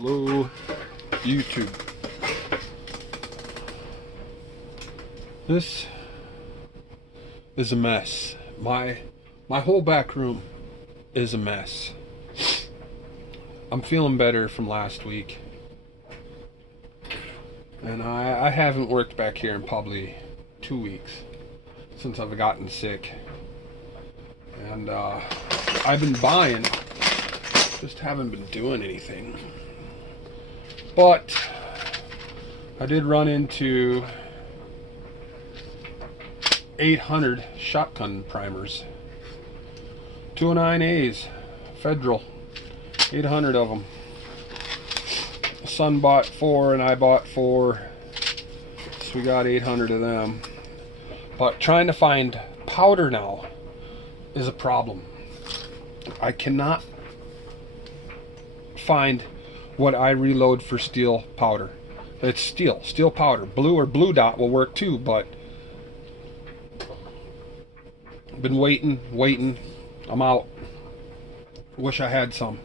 Hello, YouTube. This is a mess. My whole back room is a mess. I'm feeling better from last week. And I haven't worked back here in probably 2 weeks since I've gotten sick. And I've been buying, just haven't been doing anything. But I did run into 800 shotgun primers. 209As, federal, 800 of them. Son bought 4 and I bought 4, so we got 800 of them. But trying to find powder now is a problem. I cannot find what I reload for steel powder. It's steel powder. Blue or blue dot will work too, but been waiting. I'm out. Wish I had some.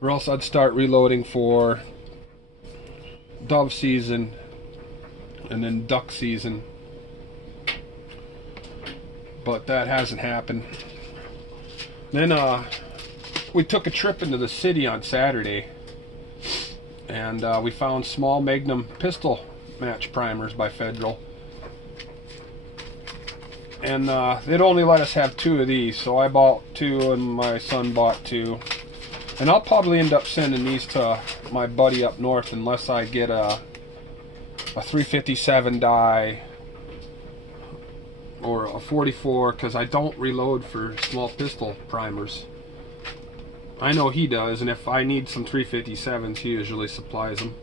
Or else I'd start reloading for dove season and then duck season. But that hasn't happened. Then we took a trip into the city on Saturday, and we found small Magnum pistol match primers by Federal. And they'd only let us have 2 of these, so I bought 2 and my son bought 2. And I'll probably end up sending these to my buddy up north unless I get a 357 die or a 44, because I don't reload for small pistol primers. I know he does, and if I need some 357s, he usually supplies them.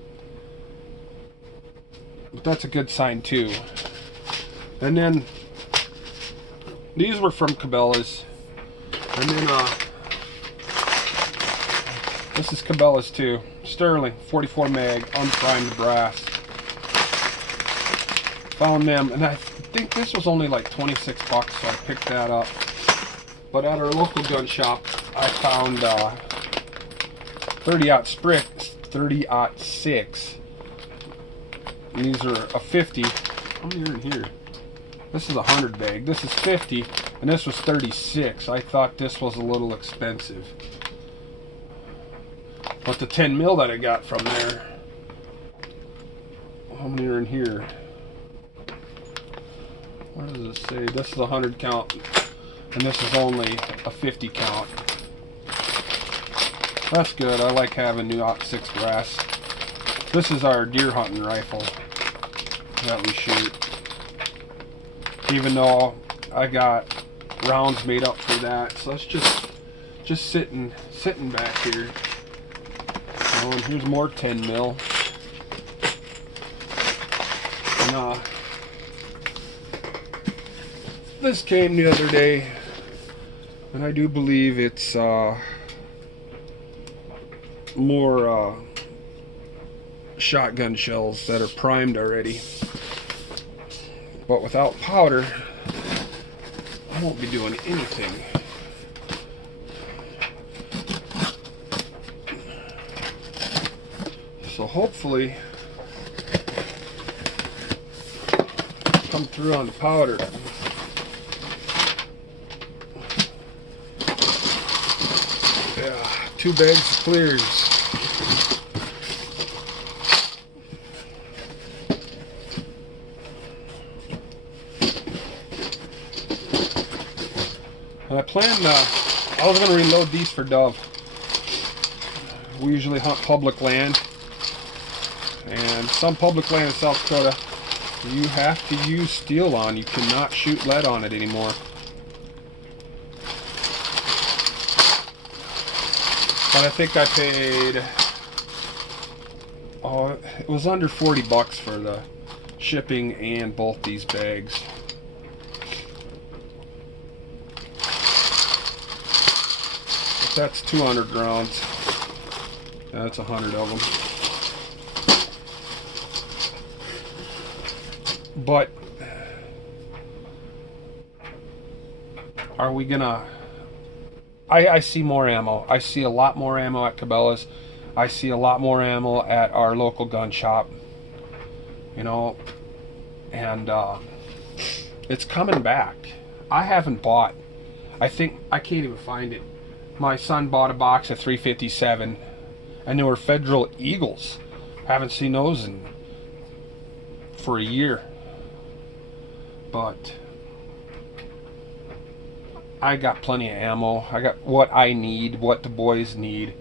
But that's a good sign too. And then these were from Cabela's, and then this is Cabela's too. Sterling 44 mag unprimed brass. Found them, and I think this was only like 26 bucks, so I picked that up. But at our local gun shop, I found 30-06. And these are a 50. How many are in here? This is a 100 bag. This is 50, and this was 36. I thought this was a little expensive. But the 10 mil that I got from there, how many are in here? What does it say? This is a 100 count, and this is only a 50 count. That's good. I like having new .6 brass. This is our deer hunting rifle that we shoot. Even though I got rounds made up for that, so it's just sitting back here. Oh, and here's more 10 mil. And this came the other day, and I do believe it's more shotgun shells that are primed already. But without powder, I won't be doing anything. So hopefully, come through on the powder. Yeah, 2 bags of clears. And I planned, I was going to reload these for dove. We usually hunt public land, and some public land in South Dakota, you have to use steel on. You cannot shoot lead on it anymore. But I think I paid, it was under 40 bucks for the shipping and both these bags. But that's 200 rounds. That's 100 of them. But are we gonna I see more ammo. I see a lot more ammo at Cabela's. I see a lot more ammo at our local gun shop. You know, and it's coming back. I haven't bought. I think I can't even find it. My son bought a box of 357, and they were Federal Eagles. Haven't seen those for a year. But I got plenty of ammo. I got what I need, what the boys need.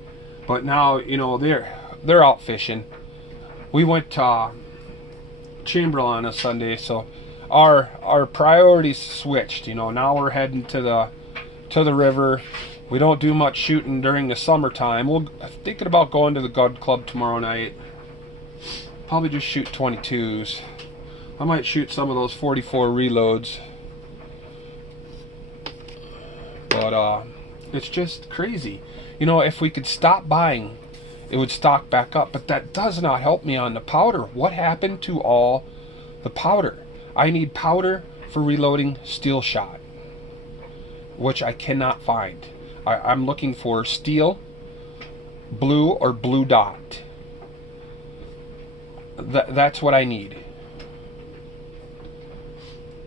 But now, you know, they're out fishing. We went to Chamberlain on a Sunday, so our priorities switched. You know, now we're heading to the river. We don't do much shooting during the summertime. I'm thinking about going to the gun club tomorrow night. Probably just shoot 22s. I might shoot some of those 44 reloads. But it's just crazy. You know, if we could stop buying, it would stock back up. But that does not help me on the powder. What happened to all the powder? I need powder for reloading steel shot, which I cannot find. I'm looking for steel, blue, or blue dot. That's what I need.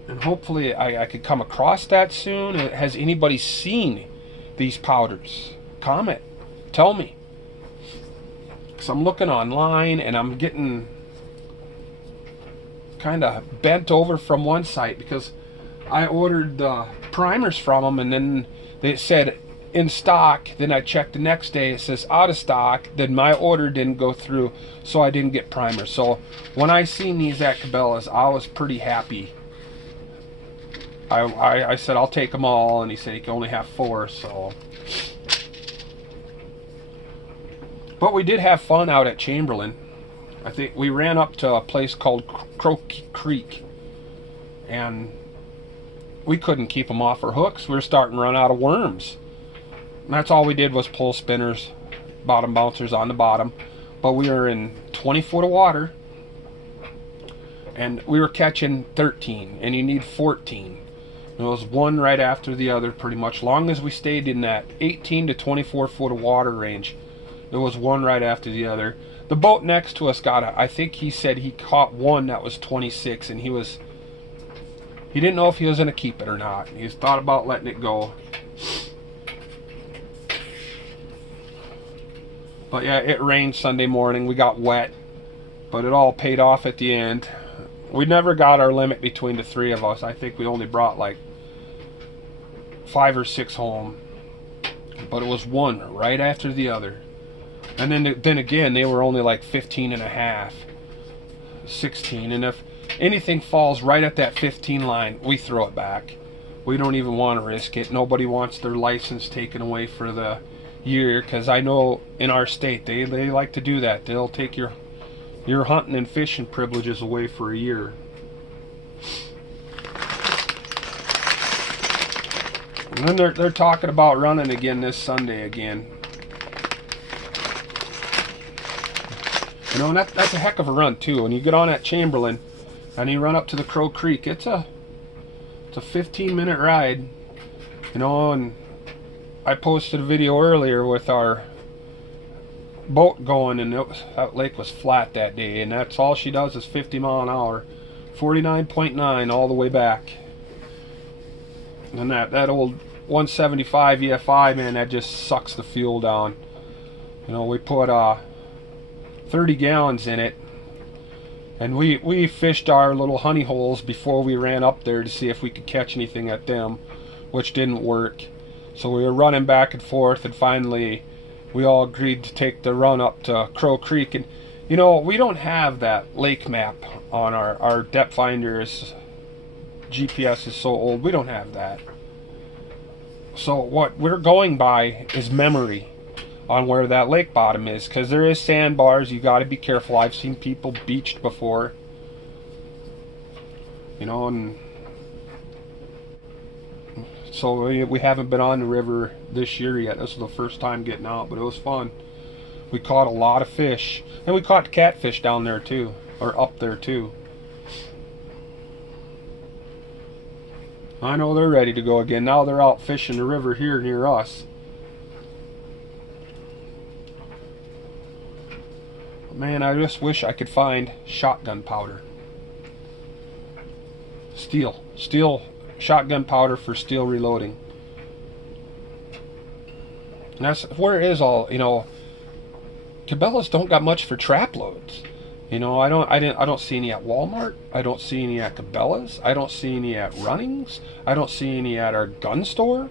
And hopefully I could come across that soon. Has anybody seen these powders? Comment. Tell me. Because I'm looking online and I'm getting kind of bent over from one site because I ordered the primers from them and then they said in stock. Then I checked the next day, it says out of stock. Then my order didn't go through, so I didn't get primers. So when I seen these at Cabela's, I was pretty happy. I said I'll take them all, and he said he can only have 4. So, but we did have fun out at Chamberlain. I think we ran up to a place called Crow Creek, and we couldn't keep them off our hooks. We were starting to run out of worms. And that's all we did was pull spinners, bottom bouncers on the bottom. But we were in 20 foot of water, and we were catching 13, and you need 14. And it was one right after the other, pretty much. Long as we stayed in that 18 to 24 foot of water range, there was one right after the other. The boat next to us I think he said he caught one that was 26, and he didn't know if he was going to keep it or not. He thought about letting it go. But yeah, it rained Sunday morning. We got wet, but it all paid off at the end. We never got our limit between the 3 of us. I think we only brought like 5 or 6 home. But it was one right after the other. And then again, they were only like 15 and a half, 16. And if anything falls right at that 15 line, we throw it back. We don't even want to risk it. Nobody wants their license taken away for the year, because I know in our state they like to do that. They'll take your hunting and fishing privileges away for a year. And then they're talking about running again this Sunday again. You know, and that's a heck of a run too. When you get on at Chamberlain and you run up to the Crow Creek, it's a 15-minute ride. You know, and I posted a video earlier with our boat going, and that lake was flat that day, and that's all she does is 50 mile an hour, 49.9 all the way back. And that old 175 EFI, man, that just sucks the fuel down. You know, we put 30 gallons in it, and we fished our little honey holes before we ran up there to see if we could catch anything at them, which didn't work. So we were running back and forth, and finally we all agreed to take the run up to Crow Creek. And you know, we don't have that lake map on our depth finders. GPS is so old, we don't have that. So what we're going by is memory on where that lake bottom is, because there is sandbars. You got to be careful. I've seen people beached before, you know, and so we haven't been on the river this year yet. This was the first time getting out, but it was fun. We caught a lot of fish, and we caught catfish down there too, or up there too. I know they're ready to go again. Now they're out fishing the river here near us. Man, I just wish I could find shotgun powder. Steel shotgun powder for steel reloading. And that's where it is all, Cabela's don't got much for trap loads. I don't see any at Walmart. I don't see any at Cabela's. I don't see any at Runnings. I don't see any at our gun store.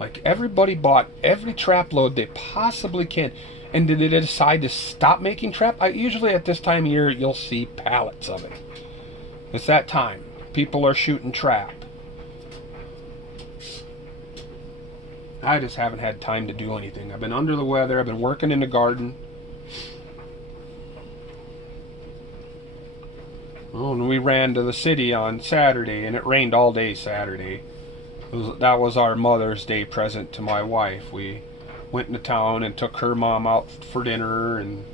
Like, everybody bought every trap load they possibly can. And did they decide to stop making trap? Usually at this time of year, you'll see pallets of it. It's that time. People are shooting trap. I just haven't had time to do anything. I've been under the weather. I've been working in the garden. Oh, and we ran to the city on Saturday, and it rained all day Saturday. That was our Mother's Day present to my wife. We went into town and took her mom out for dinner, and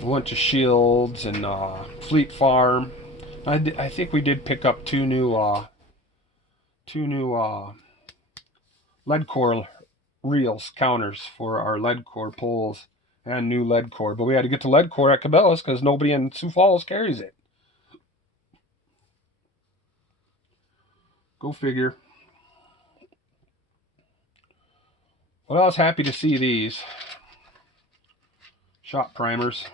went to Shields and Fleet Farm. I think we did pick up two new lead core reels, counters for our lead core poles, and new lead core. But we had to get the lead core at Cabela's because nobody in Sioux Falls carries it. Go figure. Well, I was happy to see these shot primers.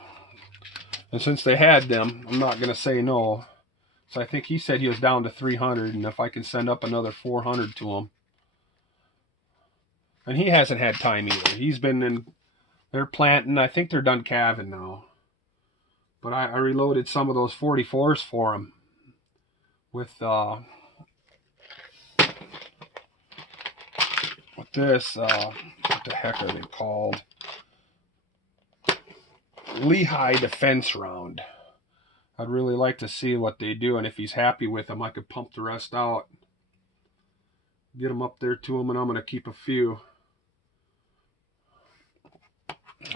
And since they had them, I'm not going to say no. So I think he said he was down to 300, and if I can send up another 400 to him. And he hasn't had time either. He's been in, they're planting. I think they're done calving now. But I reloaded some of those 44s for him with this, what the heck are they called? Lehigh defense round. I'd really like to see what they do, and if he's happy with them, I could pump the rest out. Get them up there to him, and I'm going to keep a few.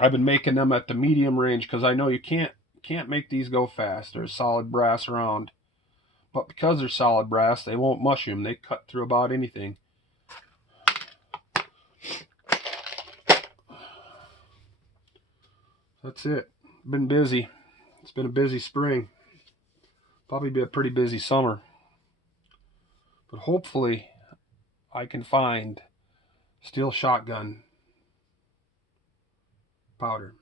I've been making them at the medium range because I know you can't make these go fast. They're solid brass round. But because they're solid brass, they won't mushroom. They cut through about anything. That's it. Been busy. It's been a busy spring. Probably be a pretty busy summer. But hopefully I can find steel shotgun powder.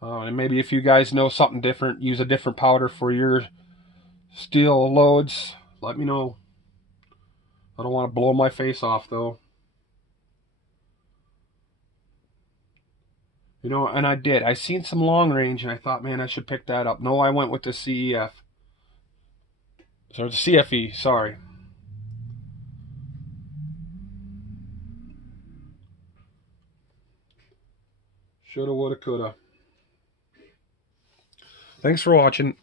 And maybe if you guys know something different, use a different powder for your steel loads, let me know. I don't want to blow my face off though. And I did. I seen some long range and I thought, man, I should pick that up. No, I went with the CEF. So the CFE, sorry. Shoulda, woulda, coulda. Thanks for watching.